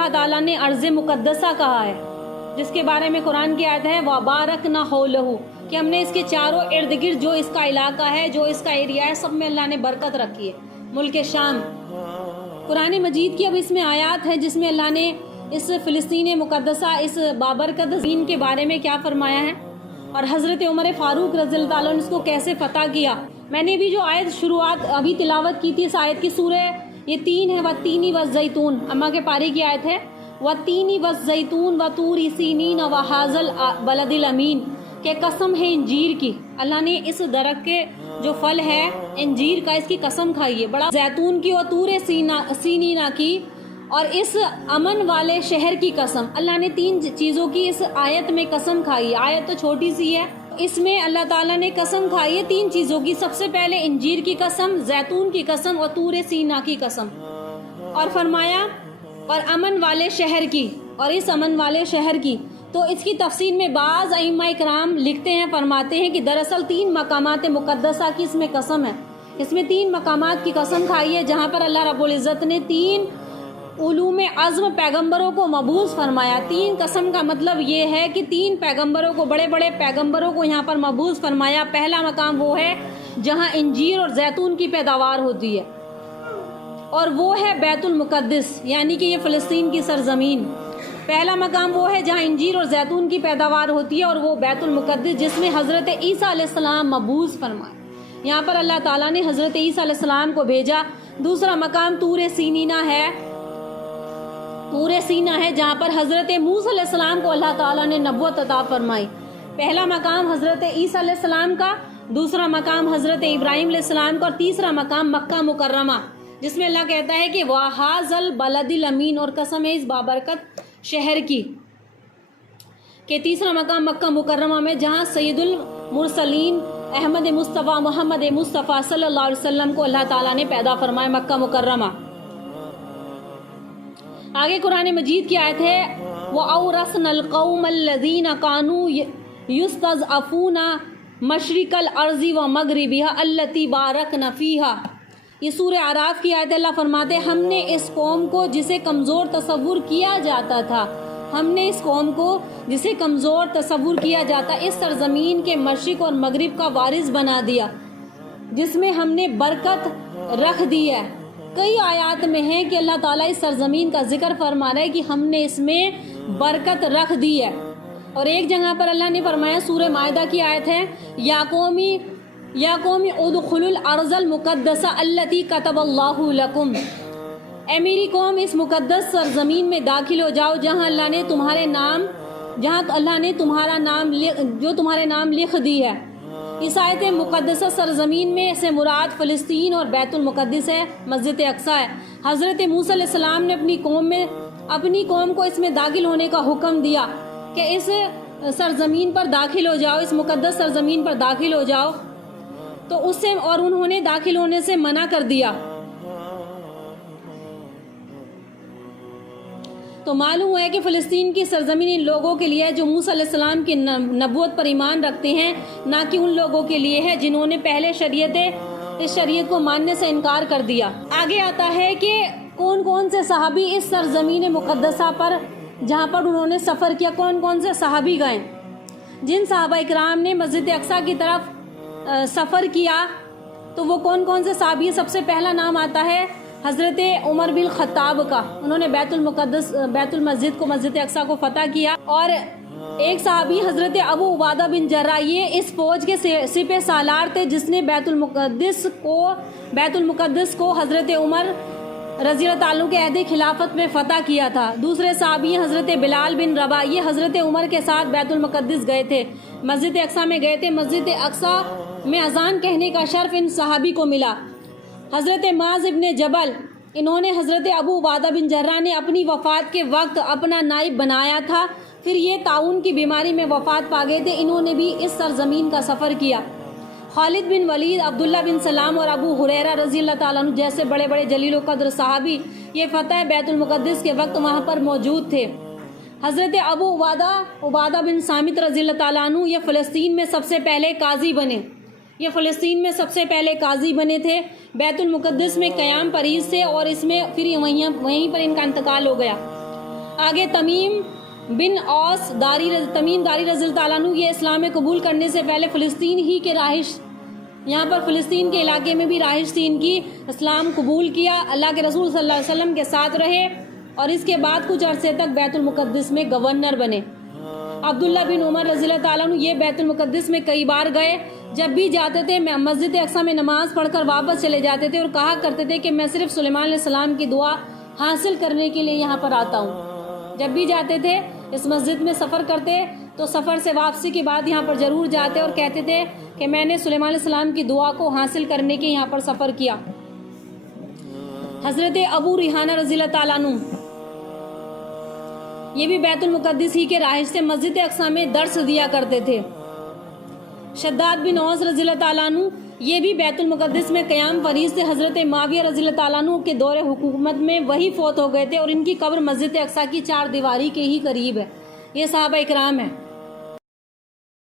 اللہ تعالیٰ نے ارض مقدسہ کہا ہے، جس کے بارے میں قرآن کی آیت ہے وَبَارَكْنَا حَوْلَهُ، کہ ہم نے اس کے چاروں ارد گرد جو اس کا علاقہ ہے، جو اس کا ایریا ہے، سب میں اللہ نے برکت رکھی ہے۔ ملک شام، قرآن مجید کی اب اس میں آیات ہے جس میں اللہ نے اس فلسطین مقدسہ، اس بابرکت زمین کے بارے میں کیا فرمایا ہے، اور حضرت عمر فاروق رضی اللہ تعالیٰ نے اس کو کیسے فتح کیا۔ میں نے بھی جو آیت شروعات ابھی تلاوت کی تھی اس آیت کی، سورہ یہ 3 ہے، وَالتِّینِ وَالزَّیتُون، اما کے پارے کی آیت ہے وَالتِّینِ وَالزَّیتُون وَطُورِ سِینِینَ وَہَٰذَا الْبَلَدِ الْأَمِینِ، کہ قسم ہے انجیر کی، اللہ نے اس درخت کے جو پھل ہے انجیر کا، اس کی قسم کھائی ہے، بڑا زیتون کی اور طور سینینا کی، اور اس امن والے شہر کی قسم۔ اللہ نے 3 چیزوں کی اس آیت میں قسم کھائی ہے۔ آیت تو چھوٹی سی ہے، اس میں اللہ تعالیٰ نے قسم کھائی ہے 3 چیزوں کی۔ سب سے پہلے انجیر کی قسم، زیتون کی قسم اور طور سینا کی قسم، اور فرمایا اور امن والے شہر کی، اور اس امن والے شہر کی۔ تو اس کی تفسیر میں بعض ائمہ کرام لکھتے ہیں، فرماتے ہیں کہ دراصل 3 مقامات مقدسہ کی اس میں قسم ہے۔ اس میں 3 مقامات کی قسم کھائی ہے جہاں پر اللہ رب العزت نے 3 علوم عظم پیغمبروں کو مبعوث فرمایا۔ 3 قسم کا مطلب یہ ہے کہ 3 پیغمبروں کو، بڑے بڑے پیغمبروں کو یہاں پر مبعوث فرمایا۔ پہلا مقام وہ ہے جہاں انجیر اور زیتون کی پیداوار ہوتی ہے، اور وہ ہے بیت المقدس، یعنی کہ یہ فلسطین کی سرزمین۔ پہلا مقام وہ ہے جہاں انجیر اور زیتون کی پیداوار ہوتی ہے، اور وہ بیت المقدس، جس میں حضرت عیسیٰ علیہ السلام مبعوث فرمائے۔ یہاں پر اللہ تعالیٰ نے حضرت عیسیٰ علیہ السلام کو بھیجا۔ دوسرا مقام طور سینینا ہے، طور سینا ہے جہاں پر حضرت موسیٰ علیہ السلام کو اللہ تعالیٰ نے نبوت عطا فرمائی۔ پہلا مقام حضرت عیسیٰ علیہ السلام کا، دوسرا مقام حضرت ابراہیم علیہ السلام کا، اور تیسرا مقام مکہ مکرمہ، جس میں اللہ کہتا ہے کہ وَهَٰذَا الْبَلَدِ الْأَمِینِ، اور قسم ہے اس بابرکت شہر کی، کہ تیسرا مقام مکہ مکرمہ میں جہاں سید المرسلین احمد مصطفیٰ محمد مصطفیٰ صلی اللہ علیہ وسلم کو اللہ تعالیٰ نے پیدا فرمایا، مکہ مکرمہ۔ آگے قرآن مجید کی آیت ہے وَأَوْرَثْنَا الْقَوْمَ الَّذِينَ كَانُوا يُسْتَضْعَفُونَ مَشْرِقَ الْأَرْضِ وَمَغْرِبِهَا الَّتِي بَارَكْنَا فِيهَا۔ یہ سورہ اعراف کی آیت، اللہ فرماتے ہیں ہم نے اس قوم کو جسے کمزور تصور کیا جاتا تھا، ہم نے اس قوم کو جسے کمزور تصور کیا جاتا اس سرزمین کے مشرق اور مغرب کا وارث بنا دیا، جس میں ہم نے برکت رکھ دی ہے۔ کئی آیات میں ہے کہ اللہ تعالیٰ اس سرزمین کا ذکر فرما رہا ہے کہ ہم نے اس میں برکت رکھ دی ہے، اور ایک جگہ پر اللہ نے فرمایا، سورہ مائدہ کی آیت ہے یا قومی ادخلوا الارض المقدسہ التی کتب اللہ لکم، اے میری قوم اس مقدس سرزمین میں داخل ہو جاؤ جہاں اللہ نے تمہارے نام، جہاں اللہ نے تمہارا نام جو تمہارے نام لکھ دی ہے۔ اس آیت مقدسہ سرزمین میں سے مراد فلسطین اور بیت المقدس ہے، مسجد اقصی ہے۔ حضرت موسیٰ علیہ السلام نے اپنی قوم کو اس میں داخل ہونے کا حکم دیا کہ اس سرزمین پر داخل ہو جاؤ، اس مقدس سرزمین پر داخل ہو جاؤ، تو اس سے، اور انہوں نے داخل ہونے سے منع کر دیا۔ تو معلوم ہوا ہے کہ فلسطین کی سرزمین ان لوگوں کے لیے ہے جو موسیٰ علیہ السلام کی نبوت پر ایمان رکھتے ہیں، نہ کہ ان لوگوں کے لیے ہے جنہوں نے پہلے اس شریعت کو ماننے سے انکار کر دیا۔ آگے آتا ہے کہ کون کون سے صحابی اس سرزمین مقدسہ پر جہاں پر انہوں نے سفر کیا، کون کون سے صحابی گئے۔ جن صحابہ اکرام نے مسجد اقصی کی طرف سفر کیا تو وہ کون کون سے صحابی ہیں؟ سب سے پہلا نام آتا ہے حضرت عمر بن خطاب کا، انہوں نے بیت المسجد کو، مسجد اقصی کو فتح کیا۔ اور ایک صحابی حضرت ابو عبادہ بن جراح، یہ اس فوج کے سپہ سالار تھے جس نے بیت المقدس کو حضرت عمر رضی اللہ تعالیٰ کے عہد خلافت میں فتح کیا تھا۔ دوسرے صحابی حضرت بلال بن رباح، یہ حضرت عمر کے ساتھ بیت المقدس گئے تھے، مسجد اقصی میں گئے تھے۔ مسجد اقصی میں اذان کہنے کا شرف ان صحابی کو ملا۔ حضرت معاذ ابن جبل، انہوں نے حضرت ابو عبادہ بن جراح نے اپنی وفات کے وقت اپنا نائب بنایا تھا، پھر یہ طاعون کی بیماری میں وفات پا گئے تھے، انہوں نے بھی اس سرزمین کا سفر کیا۔ خالد بن ولید، عبداللہ بن سلام اور ابو ہریرہ رضی اللہ تعالیٰ عنہ جیسے بڑے بڑے جلیل و قدر صحابی یہ فتح بیت المقدس کے وقت وہاں پر موجود تھے۔ حضرت ابو عبادہ بن صامت رضی اللہ تعالیٰ عنہ یہ فلسطین میں سب سے پہلے قاضی بنے تھے، بیت المقدس میں قیام پریز سے، اور اس میں پھر وہیں پر ان کا انتقال ہو گیا۔ آگے تمیم بن اوس داری رضی اللہ تعالیٰ عنہ یہ اسلام قبول کرنے سے پہلے فلسطین ہی کے رہائش، یہاں پر فلسطین کے علاقے میں بھی رہائش تھی ان کی، اسلام قبول کیا، اللہ کے رسول صلی اللہ علیہ وسلم کے ساتھ رہے اور اس کے بعد کچھ عرصے تک بیت المقدس میں گورنر بنے۔ عبداللہ بن عمر رضی اللہ تعالیٰ عنہ یہ بیت المقدس میں کئی بار گئے، جب بھی جاتے تھے مسجد اقصی میں نماز پڑھ کر واپس چلے جاتے تھے اور کہا کرتے تھے کہ میں صرف سلیمان علیہ السلام کی دعا حاصل کرنے کے لیے یہاں پر آتا ہوں۔ جب بھی جاتے تھے اس مسجد میں سفر کرتے تو سفر سے واپسی کے بعد یہاں پر ضرور جاتے اور کہتے تھے کہ میں نے سلیمان علیہ السلام کی دعا کو حاصل کرنے کے یہاں پر سفر کیا۔ حضرت ابو ریحانہ رضی اللہ تعالیٰ عنہ یہ بھی بیت المقدس ہی کے رہائش سے مسجد اقصی میں درس دیا کرتے تھے۔ شداد بن اوس رضی اللہ تعالیٰ عنہ یہ بھی بیت المقدس میں قیام فریض تھے۔ حضرت معاویہ رضی اللہ تعالیٰ عنہ کے دور حکومت میں وہی فوت ہو گئے تھے اور ان کی قبر مسجد اقصی کی چار دیواری کے ہی قریب ہے۔ یہ صحابہ اکرام ہیں۔